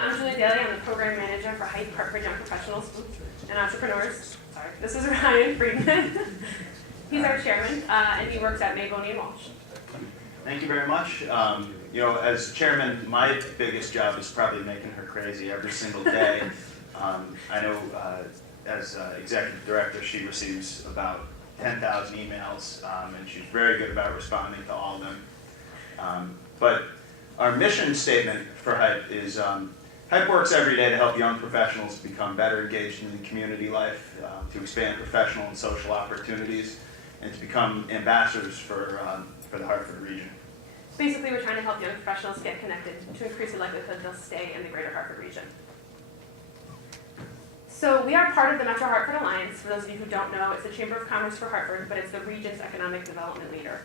I'm Julie Daly. I'm the program manager for HYPE, Hartford Young Professionals and Entrepreneurs. Sorry, this is Ryan Friedman. He's our chairman, and he works at Mayboney and Walsh. Thank you very much. As chairman, my biggest job is probably making her crazy every single day. I know as executive director, she receives about 10,000 emails, and she's very good about responding to all of them. But our mission statement for HYPE is, HYPE works every day to help young professionals become better engaged in the community life, to expand professional and social opportunities, and to become ambassadors for the Hartford region. Basically, we're trying to help young professionals get connected to increase the likelihood they'll stay in the greater Hartford region. So we are part of the Metro Hartford Alliance. For those of you who don't know, it's the Chamber of Commerce for Hartford, but it's the region's economic development leader.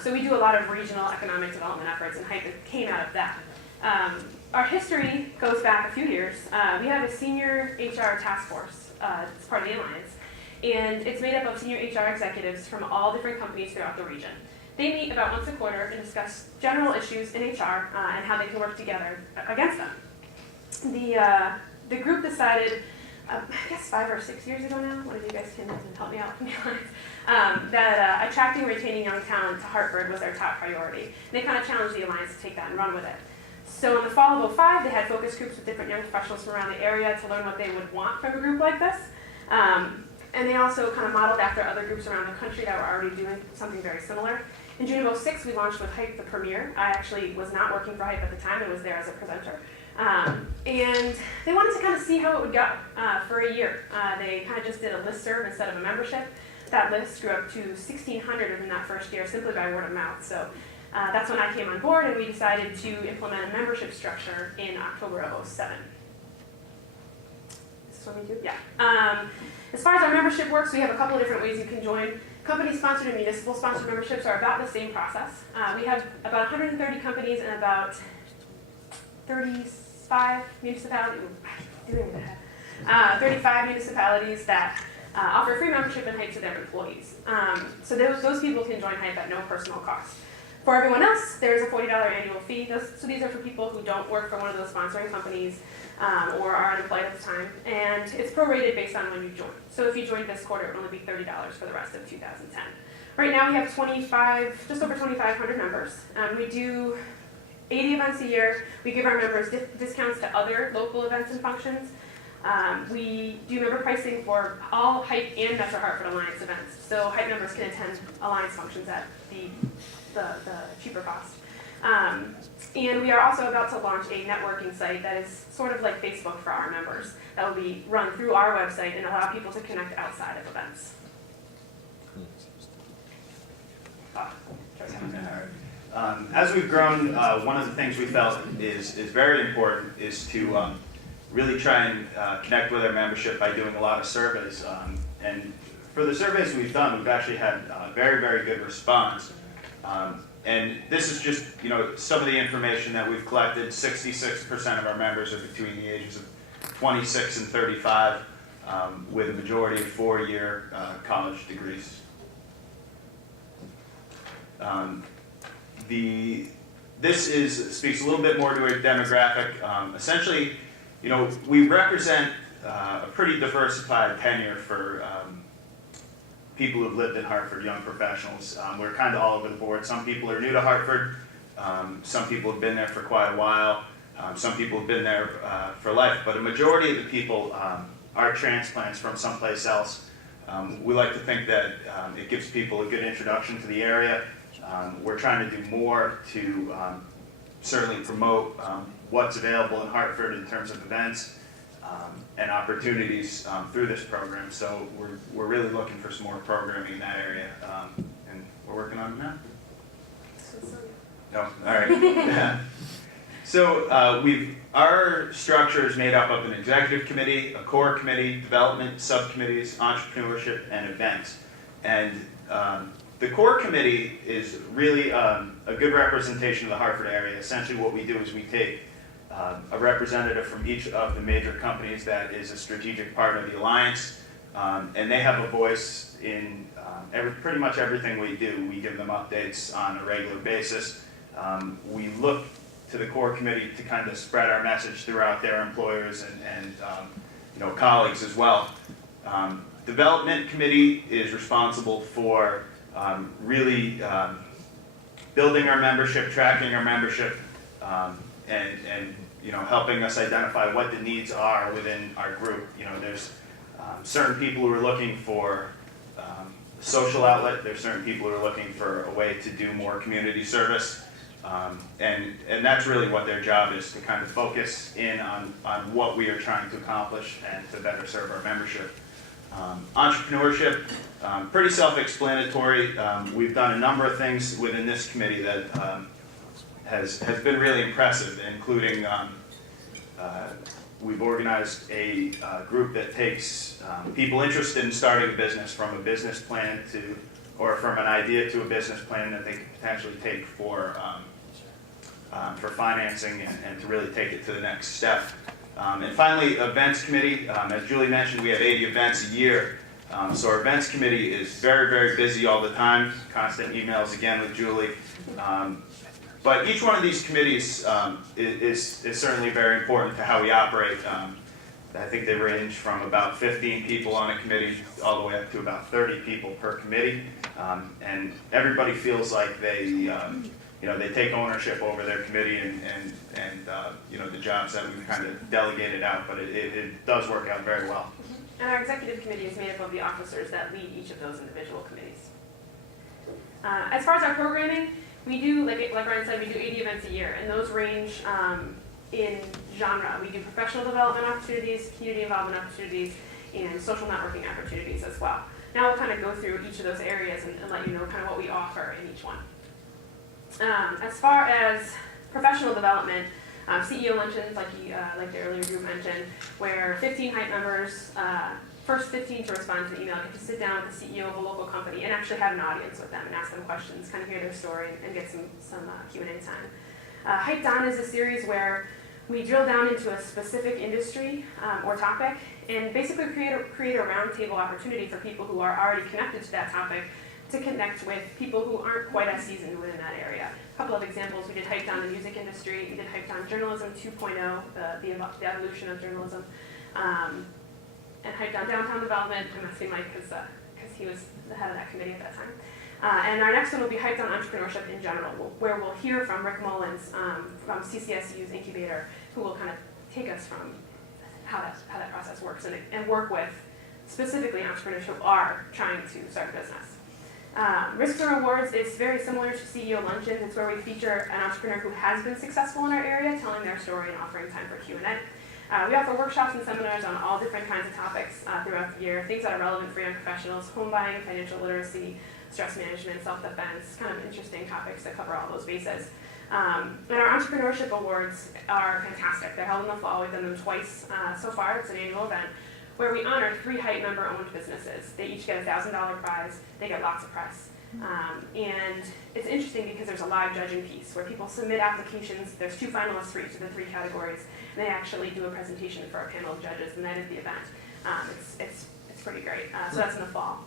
So we do a lot of regional economic development efforts, and HYPE came out of that. Our history goes back a few years. We have a senior HR task force. It's part of the Alliance, and it's made up of senior HR executives from all different companies throughout the region. They meet about once a quarter and discuss general issues in HR and how they can work together against them. The group decided, I guess 5 or 6 years ago now, one of you guys can help me out from the Alliance, that attracting and retaining young talent to Hartford was their top priority. And they kind of challenged the Alliance to take that and run with it. So in the fall of 2005, they had focus groups with different young professionals from around the area to learn what they would want from a group like this. And they also kind of modeled after other groups around the country that were already doing something very similar. In June of 2006, we launched with HYPE the Premiere. I actually was not working for HYPE at the time. I was there as a presenter. And they wanted to kind of see how it would go for a year. They kind of just did a listserv instead of a membership. That list grew up to 1,600 within that first year simply by word of mouth. So that's when I came on board, and we decided to implement a membership structure in October of 2007. Is this what we do? Yeah. As far as our membership works, we have a couple of different ways you can join. Company-sponsored and municipal-sponsored memberships are about the same process. We have about 130 companies and about 35 municipalities, 35 municipalities that offer free membership and HYPE to their employees. So those people can join HYPE at no personal cost. For everyone else, there's a $40 annual fee. So these are for people who don't work for one of those sponsoring companies or are unemployed at the time. And it's prorated based on when you join. So if you joined this quarter, it would only be $30 for the rest of 2010. Right now we have just over 2,500 members. We do 80 events a year. We give our members discounts to other local events and functions. We do member pricing for all HYPE and Metro Hartford Alliance events. So HYPE members can attend Alliance functions at the cheaper cost. And we are also about to launch a networking site that is sort of like Facebook for our members. That will be run through our website and allow people to connect outside of events. As we've grown, one of the things we felt is very important is to really try and connect with our membership by doing a lot of surveys. And for the surveys we've done, we've actually had very, very good response. And this is just, some of the information that we've collected. 66% of our members are between the ages of 26 and 35, with a majority of 4-year college degrees. This speaks a little bit more to our demographic. Essentially, we represent a pretty diversified tenure for people who've lived in Hartford, young professionals. We're kind of all over the board. Some people are new to Hartford. Some people have been there for quite a while. Some people have been there for life. But a majority of the people are transplants from someplace else. We like to think that it gives people a good introduction to the area. We're trying to do more to certainly promote what's available in Hartford in terms of events and opportunities through this program. So we're really looking for some more programming in that area, and we're working on it now. No, all right. So our structure is made up of an executive committee, a core committee, development subcommittees, entrepreneurship, and events. And the core committee is really a good representation of the Hartford area. Essentially what we do is we take a representative from each of the major companies that is a strategic partner of the Alliance, and they have a voice in pretty much everything we do. We give them updates on a regular basis. We look to the core committee to kind of spread our message throughout their employers and colleagues as well. Development committee is responsible for really building our membership, tracking our membership, and helping us identify what the needs are within our group. There's certain people who are looking for social outlet. There's certain people who are looking for a way to do more community service, and that's really what their job is, to kind of focus in on what we are trying to accomplish and to better serve our membership. Entrepreneurship, pretty self-explanatory. We've done a number of things within this committee that has been really impressive, including we've organized a group that takes people interested in starting a business from a business plan or from an idea to a business plan that they could potentially take for financing and to really take it to the next step. And finally, events committee. As Julie mentioned, we have 80 events a year. So our events committee is very, very busy all the time, constant emails again with Julie. But each one of these committees is certainly very important to how we operate. I think they range from about 15 people on a committee all the way up to about 30 people per committee. And everybody feels like they take ownership over their committee and the jobs that we've kind of delegated out, but it does work out very well. And our executive committee is made up of the officers that lead each of those individual committees. As far as our programming, we do, like Ryan said, we do 80 events a year, and those range in genre. We do professional development opportunities, community involvement opportunities, and social networking opportunities as well. Now we'll kind of go through each of those areas and let you know kind of what we offer in each one. As far as professional development, CEO luncheons, like the earlier group mentioned, where 15 HYPE members, first 15 to respond to the email, get to sit down with the CEO of a local company and actually have an audience with them and ask them questions, kind of hear their story and get some Q&A time. HYPE Down is a series where we drill down into a specific industry or topic and basically create a roundtable opportunity for people who are already connected to that topic to connect with people who aren't quite as seasoned within that area. A couple of examples: we did HYPE Down the music industry, we did HYPE Down journalism 2.0, the evolution of journalism, and HYPE Down downtown development. I'm asking Mike because he was the head of that committee at that time. And our next one will be HYPE Down entrepreneurship in general, where we'll hear from Rick Mullins from CCSU's incubator, who will kind of take us from how that process works and work with specifically entrepreneurs who are trying to start a business. Risks and Rewards is very similar to CEO Luncheon. It's where we feature an entrepreneur who has been successful in our area, telling their story and offering time for Q&A. We offer workshops and seminars on all different kinds of topics throughout the year, things that are relevant for young professionals: home buying, financial literacy, stress management, self-defense, kind of interesting topics that cover all those bases. And our entrepreneurship awards are fantastic. They're held in the fall. We've done them twice so far. It's an annual event where we honor 3 HYPE member-owned businesses. They each get a $1,000 prize. They get lots of press. And it's interesting because there's a live judging piece where people submit applications. There's 2 finalists for each of the 3 categories, and they actually do a presentation for a panel of judges the night of the event. It's pretty great. So that's in the fall.